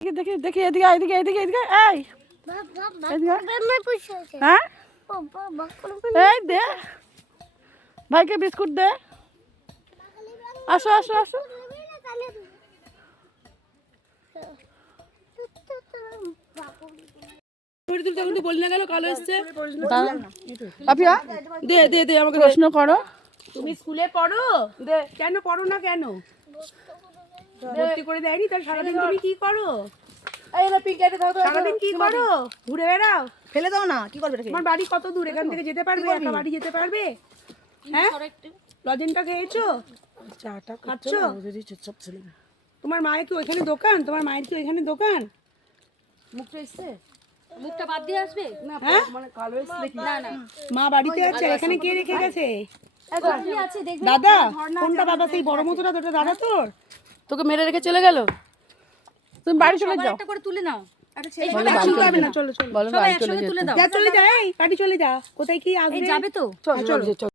দেখি দেখি এদিকে এদিকে এদিকে এদিকে এই হ্যাঁ এই দে ভাইকে বিস্কুট দে। আসো আসো আসো। বলি না গেল কালো এসছে। পাপিয়া দে দে দে আমাকে প্রশ্ন করো। তুমি স্কুলে পড়ো? দে কেন পড়ো না কেন? ভর্তি করে দেয়নি? তার সারাদিন তুমি কি করো? এই না পিঙ্কাতে দাও তো। সারাদিন কি করো? ঘুরে বেড়াও? ফেলে দাও না, কি করবে? তোমার বাড়ি কত দূর? এখান থেকে যেতে পারবে? একা বাড়ি যেতে পারবে? হ্যাঁ, লজেনটা খেয়েছো? চাটা খাচ্ছ? চুপচাপ ছিল। তোমার মায়ের কি ওইখানে দোকান? তোমার মায়ের কি ওইখানে দোকান? মুখটা এসছে, মুখটা বাদ দিয়ে আসবে না হ্যাঁ? মানে কালো এসছে কি? না না মা বাড়িতে আছে? এখানে কে রেখে গেছে? আপনি আছে দেখবেন দাদা? কোনটা দাদা? সেই বড় মতোটা দুটো দাদা তোর? তোকে মেরে রেখে চলে গেল? তুমি বাড়ি চলে যাও। একটা করে তুলে নাও একটা ছেলে সবাই একসঙ্গে হবে না, চলো চলো। বলো সবাই বাড়ি চলে একসঙ্গে যেতে। তুলে দাও যা চলে যা, এই বাড়ি চলে যা। কোথায় কি আসবে? এই যাবে তো চলো চলো।